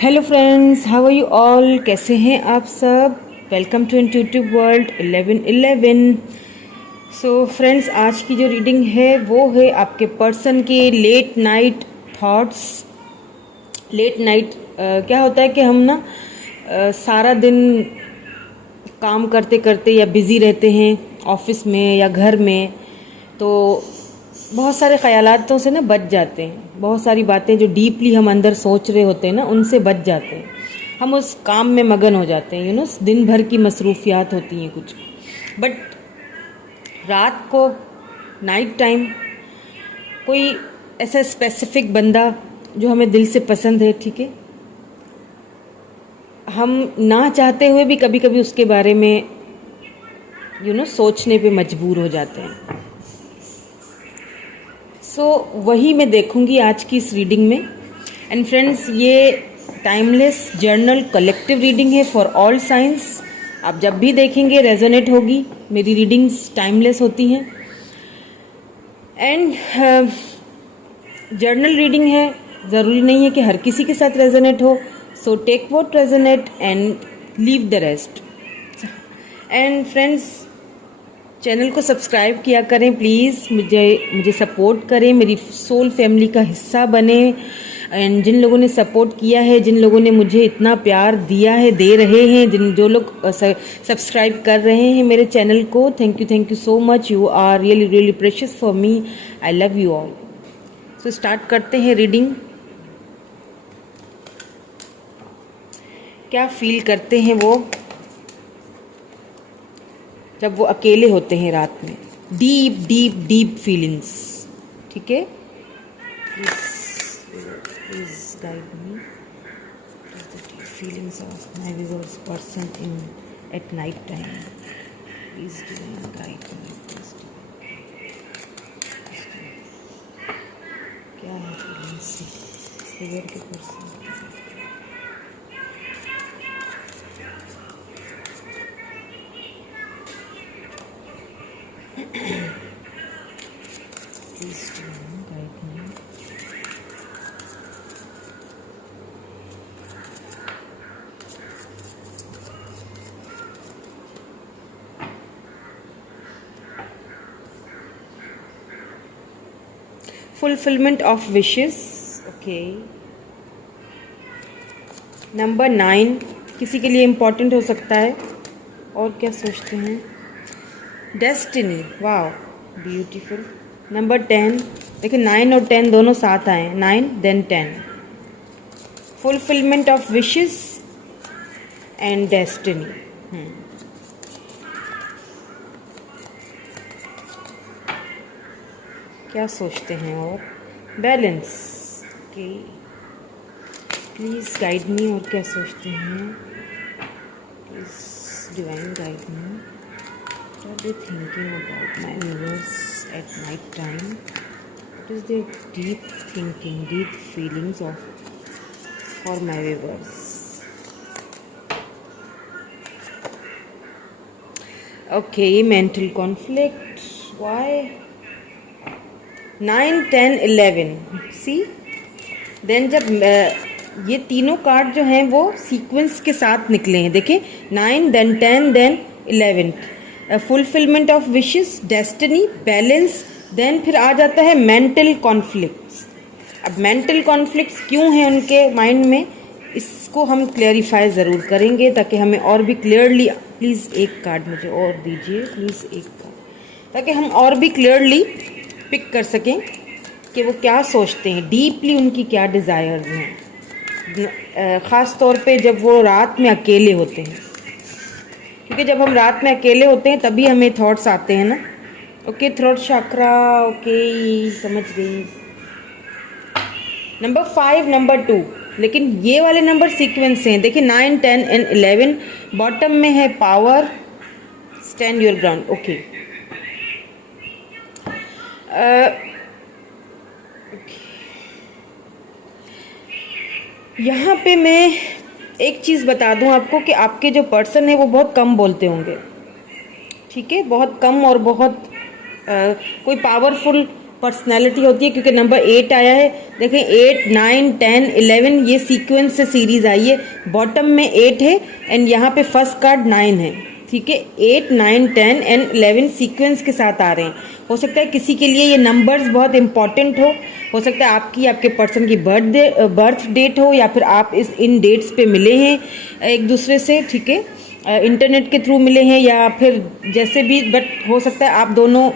Hello friends, how are you all? कैसे हैं आप सब? Welcome to intuitive world 1111। So friends, आज की जो रीडिंग है वो है आपके पर्सन के late night thoughts. Late night क्या होता है कि हम ना सारा दिन काम करते करते या बिज़ी रहते हैं ऑफिस में या घर में, तो बहुत सारे ख़यालातों से ना बच जाते हैं। बहुत सारी बातें जो डीपली हम अंदर सोच रहे होते हैं ना, उनसे बच जाते हैं। हम उस काम में मगन हो जाते हैं, दिन भर की मसरूफियात होती हैं कुछ। बट रात को, नाइट टाइम, कोई ऐसा स्पेसिफिक बंदा जो हमें दिल से पसंद है, ठीक है, हम ना चाहते हुए भी कभी कभी उसके बारे में सोचने पे मजबूर हो जाते हैं। सो वही मैं देखूंगी आज की इस रीडिंग में। एंड फ्रेंड्स, ये टाइमलेस जर्नल कलेक्टिव रीडिंग है फॉर ऑल साइंस। आप जब भी देखेंगे रेजोनेट होगी। मेरी रीडिंग्स टाइमलेस होती हैं। एंड जर्नल रीडिंग है, ज़रूरी नहीं है कि हर किसी के साथ रेजोनेट हो। So take what resonate and leave the rest. And friends, channel को सब्सक्राइब किया करें प्लीज़। मुझे सपोर्ट करें, मेरी सोल फैमिली का हिस्सा बने। एंड जिन लोगों ने सपोर्ट किया है, जिन लोगों ने मुझे इतना प्यार दिया है, दे रहे हैं, जो लोग सब्सक्राइब कर रहे हैं मेरे चैनल को, thank you so much. You are really really precious for me. I love you all. So start करते हैं रीडिंग। क्या फील करते हैं वो जब वो अकेले होते हैं रात में? डीप डीप डीप फीलिंग्स, ठीक है। Please guide me the deep feelings of my viewers person in at night time. Please guide मी। क्या है फीलिंग्स व्यूअर के person? Please guide me. Fulfillment of wishes. Okay. Number 9 किसी के लिए important हो सकता है। और क्या सोचते हैं? डेस्टिनी, वाह, ब्यूटीफुल। नंबर 10, देखिए 9 और 10 दोनों साथ आए हैं। 9 then 10। Fulfilment of wishes and destiny. क्या सोचते हैं? और balance. Okay, please guide me. और क्या सोचते हैं? Please divine guide me. What are they thinking about my viewers at night time? What is their deep thinking, deep feelings for my viewers? Okay, mental conflict. Why? 9, 10, 11. See? Then जब ये तीनों card जो हैं वो sequence के साथ निकले हैं। देखिए 9 then 10 then 11। Fulfilment of wishes, destiny, balance, then फिर आ जाता है मेंटल कॉन्फ्लिक्ट्स। अब मेंटल कॉन्फ्लिक्ट्स क्यों हैं उनके माइंड में, इसको हम क्लेरिफाई ज़रूर करेंगे ताकि हमें और भी क्लियरली, प्लीज़ एक कार्ड मुझे और दीजिए, प्लीज़ एक कार्ड, ताकि हम और भी क्लियरली पिक कर सकें कि वो क्या सोचते हैं, डीपली उनकी क्या डिज़ायर्स हैं। ख़ास तौर पे जब वो रात में अकेले होते हैं, क्योंकि जब हम रात में अकेले होते हैं तभी हमें थॉट्स आते हैं ना। ओके, थ्रोट चक्रा, ओके, समझ गई। नंबर 5, नंबर 2, लेकिन ये वाले नंबर सीक्वेंस हैं। देखिए 9, 10 एंड 11। बॉटम में है power, stand your ground. Okay, यहाँ पे मैं एक चीज़ बता दूं आपको कि आपके जो पर्सन है वो बहुत कम बोलते होंगे, ठीक है, बहुत कम। और बहुत कोई पावरफुल पर्सनैलिटी होती है, क्योंकि नंबर 8 आया है। देखें 8, 9, 10, 11 ये सीक्वेंस से सीरीज आई है। बॉटम में 8 है एंड यहाँ पे फर्स्ट कार्ड 9 है, ठीक है। 8, 9, 10 एंड 11 सीक्वेंस के साथ आ रहे हैं। हो सकता है किसी के लिए ये नंबर्स बहुत इंपॉर्टेंट हो सकता है आपके पर्सन की बर्थ डेट हो, या फिर आप इन डेट्स पे मिले हैं एक दूसरे से, ठीक है, इंटरनेट के थ्रू मिले हैं या फिर जैसे भी, बट हो सकता है आप दोनों,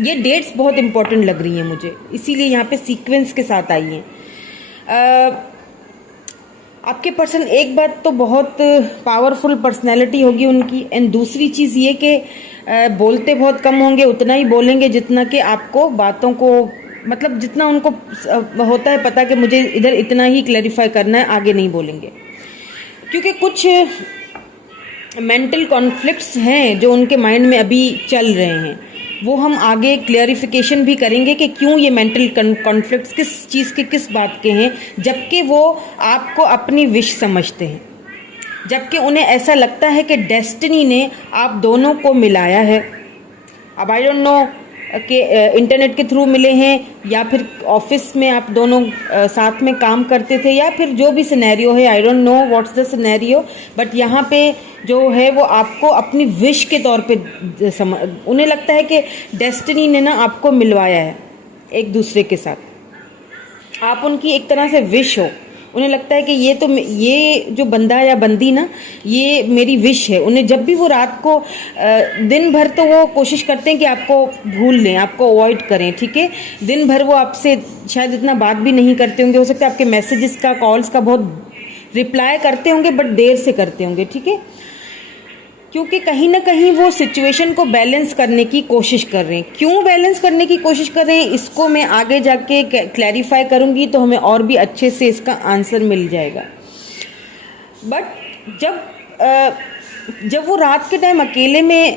ये डेट्स बहुत इंपॉर्टेंट लग रही हैं मुझे, इसीलिए यहाँ पे सीक्वेंस के साथ आई हैं। आपके पर्सन, एक बात तो बहुत पावरफुल पर्सनैलिटी होगी उनकी, एंड दूसरी चीज़ ये कि बोलते बहुत कम होंगे, उतना ही बोलेंगे जितना कि आपको बातों को, मतलब जितना उनको होता है पता कि मुझे इधर इतना ही क्लैरिफाई करना है, आगे नहीं बोलेंगे। क्योंकि कुछ मेंटल कॉन्फ्लिक्ट्स हैं जो उनके माइंड में अभी चल रहे हैं, वो हम आगे क्लियरिफिकेशन भी करेंगे कि क्यों ये मेंटल कॉन्फ्लिक्ट्स किस चीज़ के, किस बात के हैं, जबकि वो आपको अपनी विश समझते हैं, जबकि उन्हें ऐसा लगता है कि डेस्टिनी ने आप दोनों को मिलाया है। अब आई डोंट नो कि इंटरनेट के थ्रू मिले हैं या फिर ऑफिस में आप दोनों साथ में काम करते थे, या फिर जो भी सिनेरियो है, I don't know what's the scenario, but यहाँ पे जो है वो आपको अपनी विश के तौर पे उन्हें लगता है कि डेस्टिनी ने ना आपको मिलवाया है एक दूसरे के साथ। आप उनकी एक तरह से विश हो, उन्हें लगता है कि ये जो बंदा या बंदी ना, ये मेरी विश है। उन्हें जब भी वो रात को दिन भर तो वो कोशिश करते हैं कि आपको भूल लें, आपको अवॉइड करें, ठीक है। दिन भर वो आपसे शायद इतना बात भी नहीं करते होंगे, हो सकता है आपके मैसेजेस का, कॉल्स का बहुत रिप्लाई करते होंगे, बट देर से करते होंगे, ठीक है, क्योंकि कहीं ना कहीं वो सिचुएशन को बैलेंस करने की कोशिश कर रहे हैं। क्यों बैलेंस करने की कोशिश कर रहे हैं, इसको मैं आगे जाके क्लैरिफाई करूंगी तो हमें और भी अच्छे से इसका आंसर मिल जाएगा। बट जब वो रात के टाइम अकेले में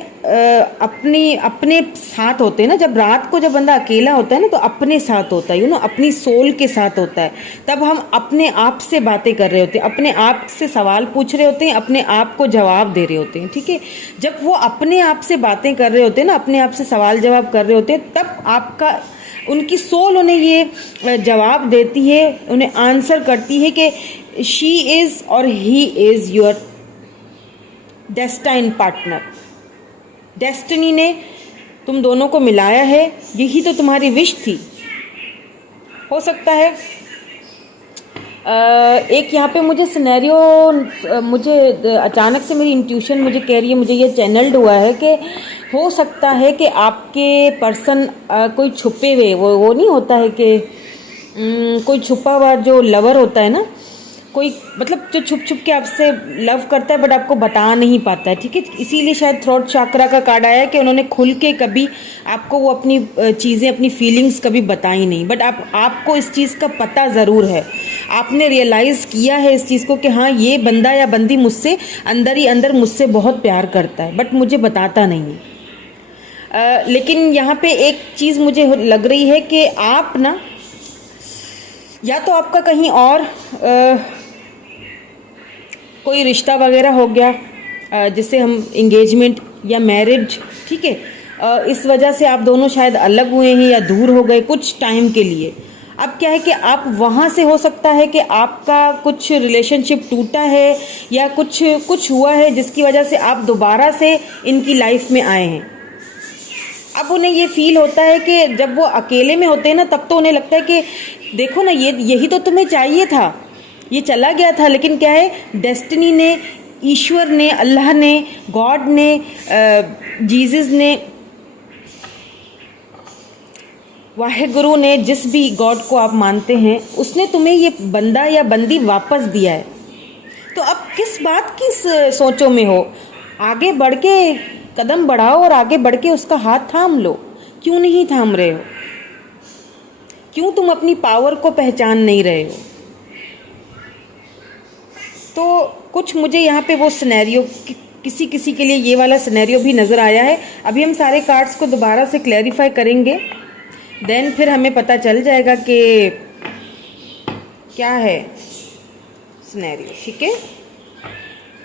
अपने साथ होते हैं ना, जब रात को जब बंदा अकेला होता है ना, तो अपने साथ होता है, अपनी सोल के साथ होता है। तब हम अपने आप से बातें कर रहे होते हैं, अपने आप से सवाल पूछ रहे होते हैं, अपने आप को जवाब दे रहे होते हैं, ठीक है। जब वो अपने आप से बातें कर रहे होते हैं ना, अपने आप से सवाल जवाब कर रहे होते हैं, तब उनकी सोल उन्हें ये जवाब देती है, उन्हें आंसर करती है कि शी इज़ और he is your destined partner. Destiny ने तुम दोनों को मिलाया है, यही तो तुम्हारी विश थी। हो सकता है एक यहाँ पे मुझे सिनेरियो, मुझे अचानक से मेरी इंट्यूशन मुझे कह रही है, मुझे ये चैनल्ड हुआ है कि हो सकता है कि आपके पर्सन कोई छुपे हुए, वो नहीं होता है कि कोई छुपा हुआ जो लवर होता है ना, कोई मतलब जो छुप छुप के आपसे लव करता है बट आपको बता नहीं पाता है, ठीक है। इसीलिए शायद थ्रोट चक्रा का कार्ड आया कि उन्होंने खुल के कभी आपको वो अपनी चीज़ें, अपनी फीलिंग्स कभी बताई नहीं, बट आपको इस चीज़ का पता ज़रूर है। आपने रियलाइज़ किया है इस चीज़ को कि हाँ, ये बंदा या बंदी मुझसे अंदर ही अंदर मुझसे बहुत प्यार करता है, बट मुझे बताता नहीं है। लेकिन यहाँ पे एक चीज़ मुझे लग रही है कि आप ना, या तो आपका कहीं और कोई रिश्ता वगैरह हो गया जिससे हम इंगेजमेंट या मैरिज, ठीक है, इस वजह से आप दोनों शायद अलग हुए हैं या दूर हो गए कुछ टाइम के लिए। अब क्या है कि आप वहाँ से, हो सकता है कि आपका कुछ रिलेशनशिप टूटा है या कुछ हुआ है जिसकी वजह से आप दोबारा से इनकी लाइफ में आए हैं। अब उन्हें ये फील होता है कि जब वो अकेले में होते हैं ना, तब तो उन्हें लगता है कि देखो ना, यही तो तुम्हें चाहिए था, ये चला गया था, लेकिन क्या है, डेस्टिनी ने, ईश्वर ने, अल्लाह ने, गॉड ने, जीसस ने, वाहेगुरु ने, जिस भी गॉड को आप मानते हैं, उसने तुम्हें ये बंदा या बंदी वापस दिया है। तो अब किस बात की सोचों में हो, आगे बढ़ के कदम बढ़ाओ और आगे बढ़ के उसका हाथ थाम लो। क्यों नहीं थाम रहे हो? क्यों तुम अपनी पावर को पहचान नहीं रहे हो? तो कुछ मुझे यहाँ पे वो सिनेरियो, किसी के लिए ये वाला सिनेरियो भी नज़र आया है। अभी हम सारे कार्ड्स को दोबारा से क्लैरिफाई करेंगे, देन फिर हमें पता चल जाएगा कि क्या है सिनेरियो, ठीक है।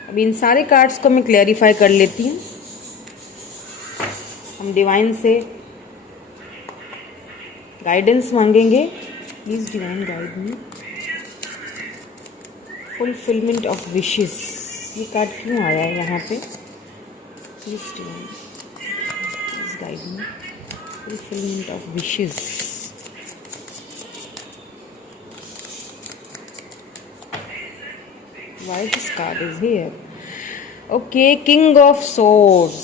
अभी इन सारे कार्ड्स को मैं क्लैरिफाई कर लेती हूँ। हम डिवाइन से गाइडेंस मांगेंगे, please divine guide me. Fulfilment of wishes, ये कार्ड क्यों आया है यहाँ पे? Please divine, please guide me. Fulfilment of wishes, why this card is here? Okay, King of Swords.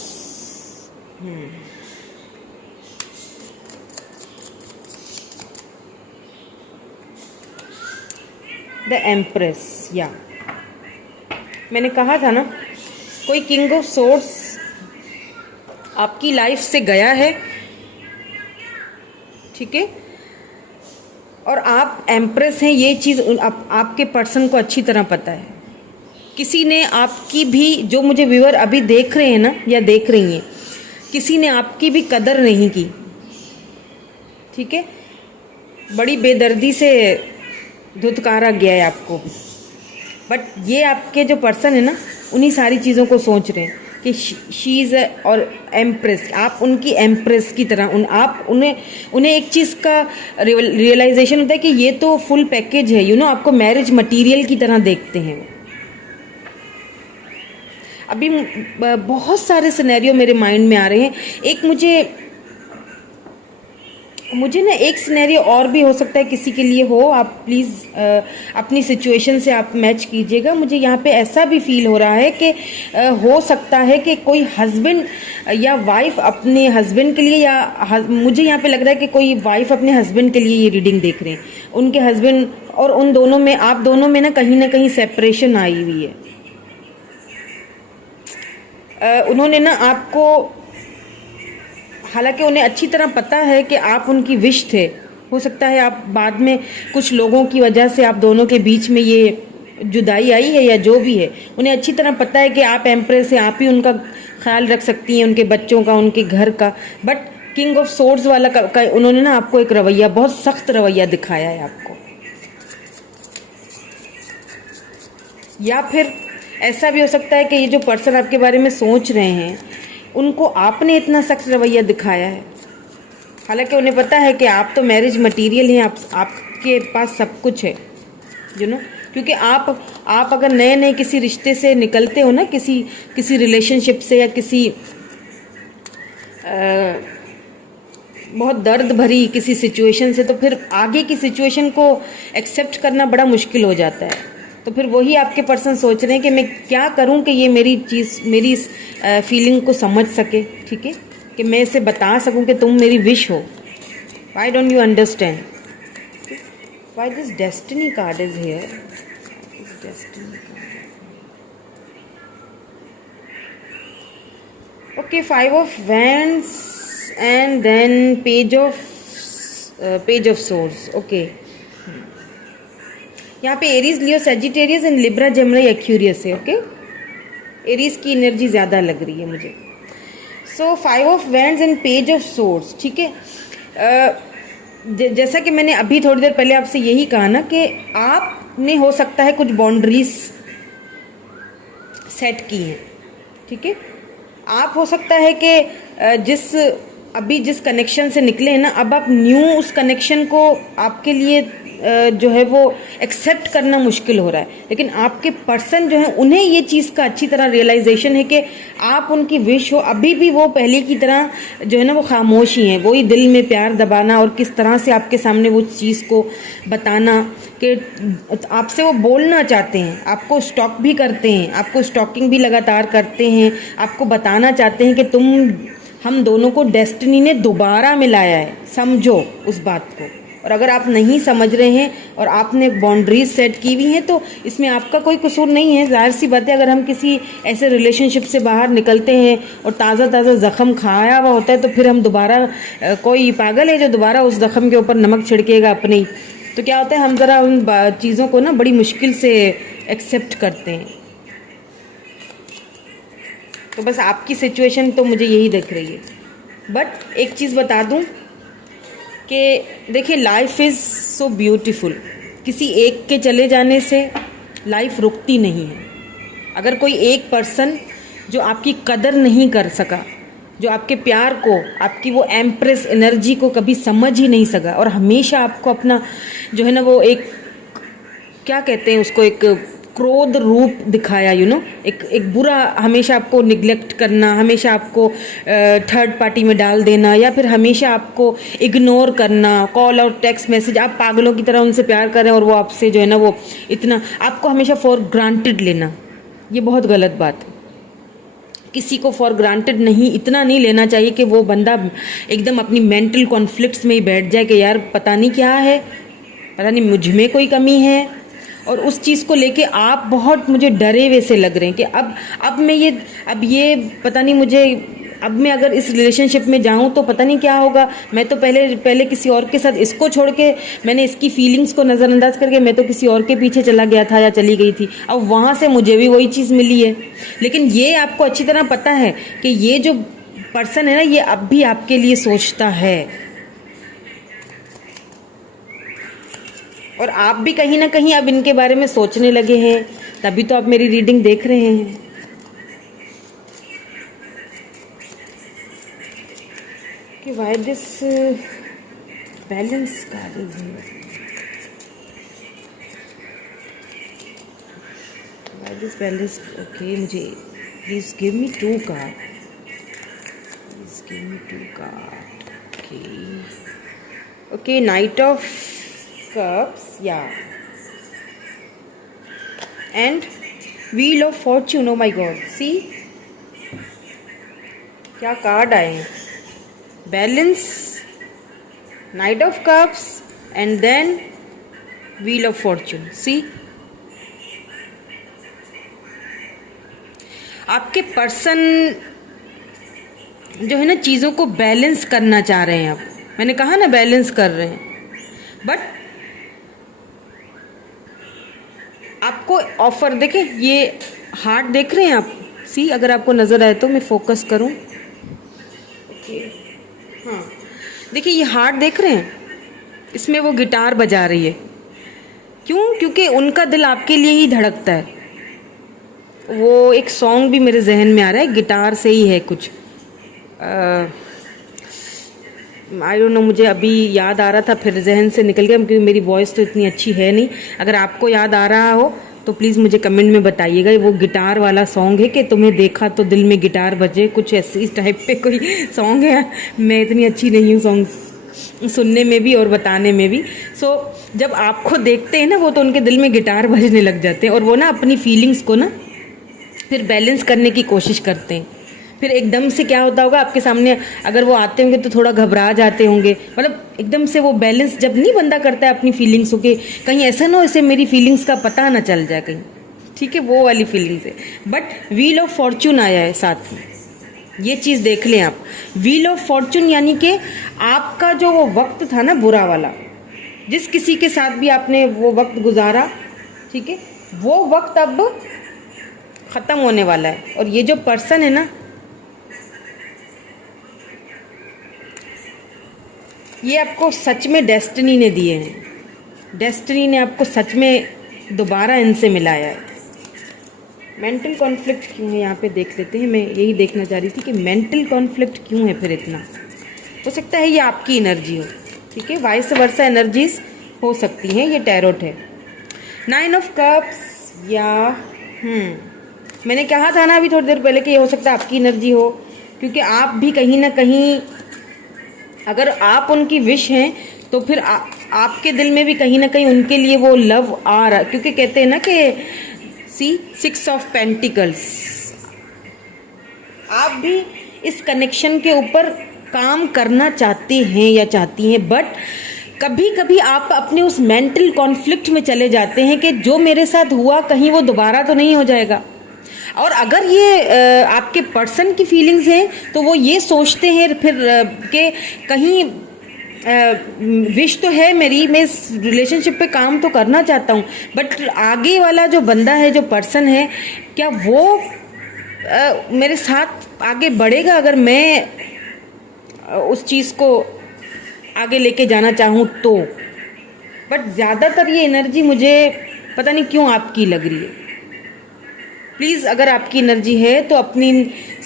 The Empress, या मैंने कहा था ना, कोई किंग ऑफ सोर्ड्स आपकी लाइफ से गया है, ठीक है, और आप एम्प्रेस हैं, ये चीज़ आपके पर्सन को अच्छी तरह पता है। किसी ने आपकी भी, जो मुझे व्यूअर अभी देख रहे हैं ना या देख रही हैं, किसी ने आपकी भी कदर नहीं की, ठीक है, बड़ी बेदर्दी से धुतकारा गया है आपको। बट ये आपके जो पर्सन है ना, उन्हीं सारी चीज़ों को सोच रहे हैं कि शी इज़ और एम्प्रेस, आप उनकी एम्प्रेस की तरह आप उन्हें एक चीज़ का रियलाइजेशन होता है कि ये तो फुल पैकेज है, यू नो, आपको मैरिज मटेरियल की तरह देखते हैं। अभी बहुत सारे सिनेरियो मेरे माइंड में आ रहे हैं। एक मुझे ना एक सिनेरियो और भी हो सकता है किसी के लिए हो, आप प्लीज़ अपनी सिचुएशन से आप मैच कीजिएगा। मुझे यहाँ पे ऐसा भी फील हो रहा है कि हो सकता है कि कोई हस्बैंड या वाइफ अपने हस्बैंड के लिए, या मुझे यहाँ पे लग रहा है कि कोई वाइफ अपने हस्बैंड के लिए ये रीडिंग देख रहे हैं। उनके हस्बैंड और उन दोनों में, आप दोनों में ना कहीं सेपरेशन आई हुई है। उन्होंने ना आपको, हालांकि उन्हें अच्छी तरह पता है कि आप उनकी विश थे, हो सकता है आप बाद में कुछ लोगों की वजह से आप दोनों के बीच में ये जुदाई आई है या जो भी है, उन्हें अच्छी तरह पता है कि आप एम्प्रेस हैं, आप ही उनका ख्याल रख सकती हैं, उनके बच्चों का, उनके घर का। बट किंग ऑफ सोर्ड्स वाला का उन्होंने ना आपको एक रवैया, बहुत सख्त रवैया दिखाया है आपको। या फिर ऐसा भी हो सकता है कि ये जो पर्सन आपके बारे में सोच रहे हैं, उनको आपने इतना सख्त रवैया दिखाया है, हालांकि उन्हें पता है कि आप तो मैरिज मटेरियल हैं, आपके पास सब कुछ है, यू नो, क्योंकि आप अगर नए किसी रिश्ते से निकलते हो ना, किसी रिलेशनशिप से या किसी बहुत दर्द भरी किसी सिचुएशन से, तो फिर आगे की सिचुएशन को एक्सेप्ट करना बड़ा मुश्किल हो जाता है। तो फिर वही आपके पर्सन सोच रहे हैं कि मैं क्या करूं कि ये मेरी इस फीलिंग को समझ सके, ठीक है, कि मैं इसे बता सकूं कि तुम मेरी विश हो। Why don't you understand? Why this destiny card is here? Okay, 5 of wands and then page of swords. Okay, यहाँ पे Aries, Leo, Sagittarius and Libra, Gemini, Aquarius है। ओके, एरीज की एनर्जी ज़्यादा लग रही है मुझे। So 5 of wands and page of swords, ठीक है। जैसा कि मैंने अभी थोड़ी देर पहले आपसे यही कहा ना कि आपने हो सकता है कुछ बाउंड्रीज सेट की हैं, ठीक है। आप हो सकता है कि जिस कनेक्शन से निकले हैं ना, अब आप न्यू उस कनेक्शन को आपके लिए जो है वो एक्सेप्ट करना मुश्किल हो रहा है, लेकिन आपके पर्सन जो है उन्हें ये चीज़ का अच्छी तरह रियलाइजेशन है कि आप उनकी विश हो। अभी भी वो पहले की तरह जो है ना वो खामोश ही हैं, वही दिल में प्यार दबाना और किस तरह से आपके सामने वो चीज़ को बताना कि आपसे वो बोलना चाहते हैं, आपको स्टॉक भी करते हैं, आपको स्टॉकिंग भी लगातार करते हैं, आपको बताना चाहते हैं कि हम दोनों को डेस्टिनी ने दोबारा मिलाया है, समझो उस बात को। और अगर आप नहीं समझ रहे हैं और आपने बाउंड्रीज सेट की हुई हैं तो इसमें आपका कोई कसूर नहीं है। जाहिर सी बात है, अगर हम किसी ऐसे रिलेशनशिप से बाहर निकलते हैं और ताज़ा ज़ख़म खाया हुआ होता है तो फिर हम दोबारा, कोई पागल है जो दोबारा उस ज़ख़म के ऊपर नमक छिड़केगा अपने ही? तो क्या होता है, हम ज़रा उन चीज़ों को ना बड़ी मुश्किल से एक्सेप्ट करते हैं। तो बस आपकी सिचुएशन तो मुझे यही दिख रही है। बट एक चीज़ बता दूं कि देखिए, लाइफ इज़ सो ब्यूटीफुल। किसी एक के चले जाने से लाइफ रुकती नहीं है। अगर कोई एक पर्सन जो आपकी कदर नहीं कर सका, जो आपके प्यार को, आपकी वो एम्प्रेस एनर्जी को कभी समझ ही नहीं सका, और हमेशा आपको अपना जो है ना वो एक, क्या कहते हैं उसको, एक क्रोध रूप दिखाया, एक बुरा, हमेशा आपको निग्लेक्ट करना, हमेशा आपको थर्ड पार्टी में डाल देना, या फिर हमेशा आपको इग्नोर करना, कॉल और टेक्स्ट मैसेज, आप पागलों की तरह उनसे प्यार कर रहे हैं और वो आपसे जो है ना वो इतना आपको हमेशा फॉर ग्रांटेड लेना, ये बहुत गलत बात है। किसी को फॉर ग्रांटेड नहीं, इतना नहीं लेना चाहिए कि वो बंदा एकदम अपनी मेंटल कॉन्फ्लिक्ट्स में ही बैठ जाए कि यार पता नहीं क्या है, पता नहीं मुझ में कोई कमी है, और उस चीज़ को लेके आप बहुत मुझे डरे हुए से लग रहे हैं कि अब ये पता नहीं मुझे, अब मैं अगर इस रिलेशनशिप में जाऊं तो पता नहीं क्या होगा, मैं तो पहले किसी और के साथ, इसको छोड़ के मैंने इसकी फीलिंग्स को नज़रअंदाज करके मैं तो किसी और के पीछे चला गया था या चली गई थी, अब वहाँ से मुझे भी वही चीज़ मिली है। लेकिन ये आपको अच्छी तरह पता है कि ये जो पर्सन है ना, ये अब भी आपके लिए सोचता है, और आप भी कहीं ना कहीं अब इनके बारे में सोचने लगे हैं, तभी तो आप मेरी रीडिंग देख रहे हैं। कि why this balance card is here, why this balance, okay, मुझे please give me 2 card, please give me 2 card, okay, knight of cups, yeah, and wheel of fortune, oh my god, see क्या card आए हैं, balance, knight of cups and then wheel of fortune. See, आपके person जो है ना चीज़ों को balance करना चाह रहे हैं, आप, मैंने कहा ना बैलेंस कर रहे हैं, बट आपको ऑफर, देखें ये हार्ट देख रहे हैं आप, सी, अगर आपको नज़र आए तो मैं फोकस करूं, ओके, हाँ, देखिए ये हार्ट देख रहे हैं, इसमें वो गिटार बजा रही है, क्यों? क्योंकि उनका दिल आपके लिए ही धड़कता है। वो एक सॉन्ग भी मेरे जहन में आ रहा है, गिटार से ही है कुछ, आई डोंट नो, मुझे अभी याद आ रहा था फिर जहन से निकल गया, क्योंकि मेरी वॉइस तो इतनी अच्छी है नहीं। अगर आपको याद आ रहा हो तो प्लीज़ मुझे कमेंट में बताइएगा। वो गिटार वाला सॉन्ग है कि तुम्हें देखा तो दिल में गिटार बजे, कुछ ऐसे इस टाइप पे कोई सॉन्ग है। मैं इतनी अच्छी नहीं हूँ सॉन्ग सुनने में भी और बताने में भी। जब आपको देखते हैं ना वो, तो उनके दिल में गिटार बजने लग जाते हैं, और वो ना अपनी फीलिंग्स को ना फिर बैलेंस करने की कोशिश करते हैं। फिर एकदम से क्या होता होगा, आपके सामने अगर वो आते होंगे तो थोड़ा घबरा जाते होंगे, मतलब एकदम से वो बैलेंस जब नहीं बंदा करता है अपनी फीलिंग्स को, कि कहीं ऐसा ना हो इसे मेरी फीलिंग्स का पता ना चल जाए कहीं, ठीक है, वो वाली फीलिंग्स है। बट व्हील ऑफ फॉर्च्यून आया है साथ में, ये चीज़ देख लें आप। व्हील ऑफ फॉर्च्यून यानी कि आपका जो वो वक्त था ना बुरा वाला, जिस किसी के साथ भी आपने वो वक्त गुजारा, ठीक है, वो वक्त अब ख़त्म होने वाला है। और ये जो पर्सन है ना, ये आपको सच में डेस्टिनी ने दिए हैं। डेस्टिनी ने आपको सच में दोबारा इनसे मिलाया है। मेंटल कॉन्फ्लिक्ट क्यों है यहाँ पे देख लेते हैं। मैं यही देखना चाह रही थी कि मेंटल कॉन्फ्लिक्ट क्यों है फिर इतना। हो सकता है ये आपकी एनर्जी हो, ठीक है, वाइस वर्सा एनर्जीज हो सकती हैं। ये टैरोट है। 9 ऑफ कप्स या मैंने कहा था ना अभी थोड़ी देर पहले कि ये हो सकता है आपकी एनर्जी हो, क्योंकि आप भी कहीं ना कहीं, अगर आप उनकी विश हैं तो फिर आपके दिल में भी कहीं ना कहीं उनके लिए वो लव आ रहा, क्योंकि कहते हैं ना कि सी 6 ऑफ पेंटिकल्स, आप भी इस कनेक्शन के ऊपर काम करना चाहते हैं या चाहती हैं, बट कभी कभी आप अपने उस मेंटल कॉन्फ्लिक्ट में चले जाते हैं कि जो मेरे साथ हुआ कहीं वो दोबारा तो नहीं हो जाएगा। और अगर ये आपके पर्सन की फीलिंग्स हैं तो वो ये सोचते हैं फिर कि कहीं विश तो है मेरी, मैं इस रिलेशनशिप पे काम तो करना चाहता हूँ, बट आगे वाला जो बंदा है, जो पर्सन है, क्या वो मेरे साथ आगे बढ़ेगा अगर मैं उस चीज़ को आगे लेके जाना चाहूँ तो। बट ज़्यादातर ये एनर्जी मुझे पता नहीं क्यों आपकी लग रही है। प्लीज़ अगर आपकी एनर्जी है तो अपनी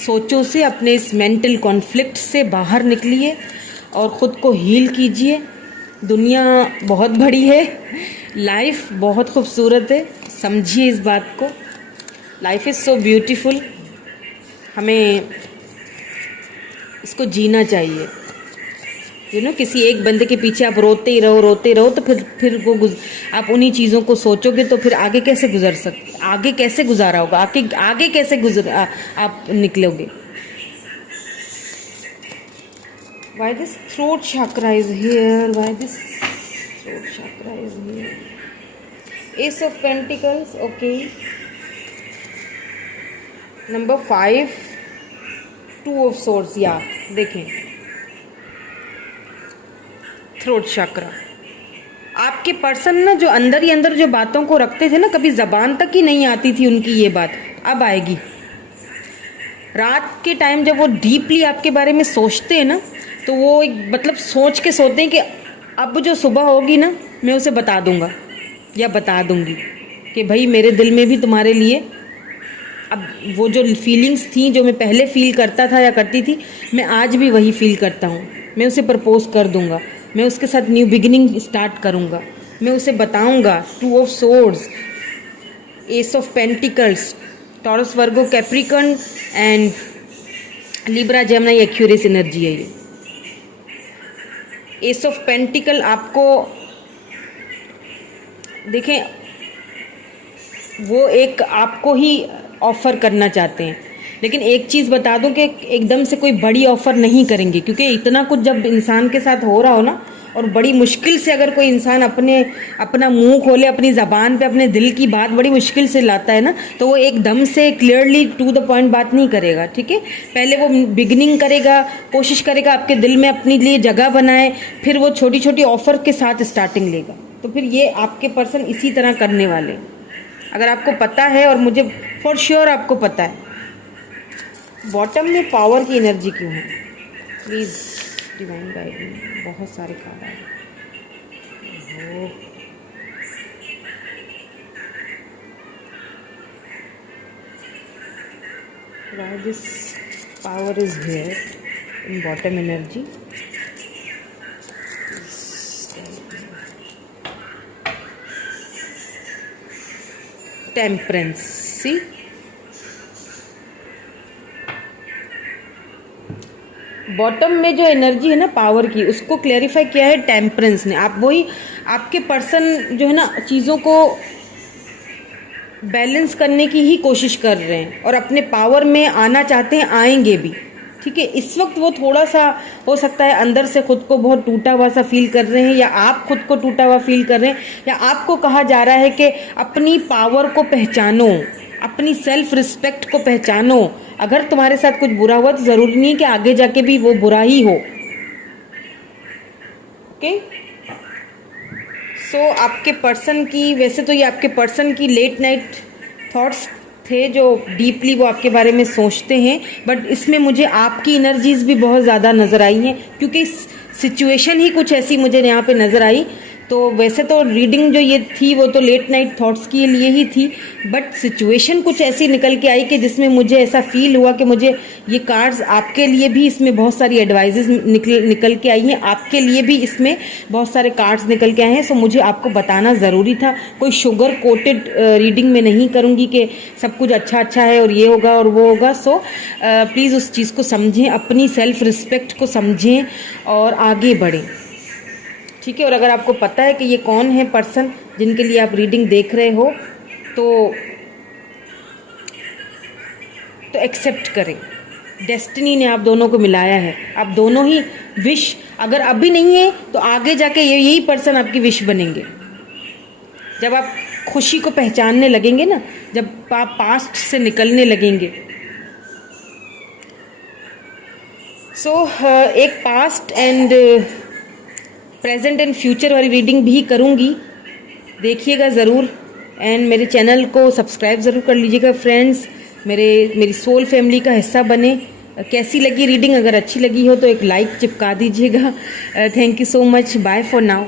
सोचों से, अपने इस मेंटल कॉन्फ्लिक्ट से बाहर निकलिए और ख़ुद को हील कीजिए। दुनिया बहुत बड़ी है, लाइफ बहुत खूबसूरत है, समझिए इस बात को। लाइफ इज़ सो ब्यूटीफुल, हमें इसको जीना चाहिए। किसी एक बंदे के पीछे आप रोते ही रहो तो फिर वो आप उन्हीं चीज़ों को सोचोगे तो फिर आगे कैसे आगे कैसे गुजारा होगा, आगे कैसे आप निकलोगे। Why this throat chakra is here? Why this throat chakra is here? Ace of Pentacles, okay. Number 5, 2 of Swords, yeah, देखें थ्रोट चक्र। आपके पर्सन ना जो अंदर ही अंदर जो बातों को रखते थे ना, कभी जबान तक ही नहीं आती थी उनकी ये बात, अब आएगी। रात के टाइम जब वो डीपली आपके बारे में सोचते हैं ना, तो वो एक मतलब सोच के सोते हैं कि अब जो सुबह होगी ना मैं उसे बता दूंगा या बता दूंगी कि भाई मेरे दिल में भी तुम्हारे लिए अब वो जो फीलिंग्स थी जो मैं पहले फील करता था या करती थी, मैं आज भी वही फील करता हूँ। मैं उसे प्रपोज कर दूंगा, मैं उसके साथ न्यू बिगिनिंग स्टार्ट करूंगा, मैं उसे बताऊंगा। 2 of swords, S of pentacles, taurus, Virgo, Capricorn and Libra, Gemini, Aquarius energy है ये। एस ऑफ पेंटिकल आपको देखें, वो एक आपको ही ऑफ़र करना चाहते हैं, लेकिन एक चीज़ बता दूं कि एकदम से कोई बड़ी ऑफ़र नहीं करेंगे, क्योंकि इतना कुछ जब इंसान के साथ हो रहा हो ना, और बड़ी मुश्किल से अगर कोई इंसान अपना मुंह खोले, अपनी ज़बान पे अपने दिल की बात बड़ी मुश्किल से लाता है ना, तो वो एकदम से क्लियरली टू द पॉइंट बात नहीं करेगा। ठीक है, पहले वो बिगिनिंग करेगा, कोशिश करेगा आपके दिल में अपने लिए जगह बनाए, फिर वो छोटी छोटी ऑफ़र के साथ स्टार्टिंग लेगा। तो फिर ये आपके पर्सन इसी तरह करने वाले, अगर आपको पता है, और मुझे फॉर श्योर आपको पता है। बॉटम में पावर की एनर्जी क्यों है? प्लीज़ डिवाइन गाइड में बहुत सारे कार्ड आए। Why this power is here in bottom energy? Temperance, see? Bottom में जो एनर्जी है ना पावर की, उसको क्लैरिफाई किया है टेम्परेंस ने। आप वही आपके पर्सन जो है ना चीज़ों को बैलेंस करने की ही कोशिश कर रहे हैं और अपने पावर में आना चाहते हैं, आएंगे भी। ठीक है, इस वक्त वो थोड़ा सा हो सकता है अंदर से खुद को बहुत टूटा हुआ सा फील कर रहे हैं, या आप खुद को टूटा हुआ फील कर रहे हैं, या आपको कहा जा रहा है कि अपनी पावर को पहचानो, अपनी सेल्फ रिस्पेक्ट को पहचानो। अगर तुम्हारे साथ कुछ बुरा हुआ तो ज़रूरी नहीं कि आगे जाके भी वो बुरा ही हो। ओके, सो आपके पर्सन की, वैसे तो ये आपके पर्सन की लेट नाइट थॉट्स थे जो डीपली वो आपके बारे में सोचते हैं, बट इसमें मुझे आपकी एनर्जीज भी बहुत ज़्यादा नज़र आई हैं, क्योंकि सिचुएशन ही कुछ ऐसी मुझे यहाँ पे नज़र आई। तो वैसे तो रीडिंग जो ये थी वो तो लेट नाइट थॉट्स के लिए ही थी, बट सिचुएशन कुछ ऐसी निकल के आई कि जिसमें मुझे ऐसा फील हुआ कि मुझे ये कार्ड्स आपके लिए भी, इसमें बहुत सारी एडवाइजेस निकल के आई हैं, आपके लिए भी इसमें बहुत सारे कार्ड्स निकल के आए हैं। सो मुझे आपको बताना ज़रूरी था। कोई शुगर कोटेड रीडिंग में नहीं करूँगी कि सब कुछ अच्छा अच्छा है और ये होगा और वो होगा। सो प्लीज़ उस चीज़ को समझें, अपनी सेल्फ रिस्पेक्ट को समझें और आगे बढ़ें। ठीक है, और अगर आपको पता है कि ये कौन है पर्सन जिनके लिए आप रीडिंग देख रहे हो, तो एक्सेप्ट करें। डेस्टिनी ने आप दोनों को मिलाया है। आप दोनों ही विश, अगर अभी नहीं है तो आगे जाके यही पर्सन आपकी विश बनेंगे। जब आप खुशी को पहचानने लगेंगे ना, जब आप पास्ट से निकलने लगेंगे। सो एक past and present and future वाली रीडिंग भी करूँगी, देखिएगा ज़रूर। एंड मेरे चैनल को सब्सक्राइब ज़रूर कर लीजिएगा फ्रेंड्स, मेरी सोल फैमिली का हिस्सा बने। कैसी लगी रीडिंग? अगर अच्छी लगी हो तो एक लाइक चिपका दीजिएगा। Thank you so much, bye for now.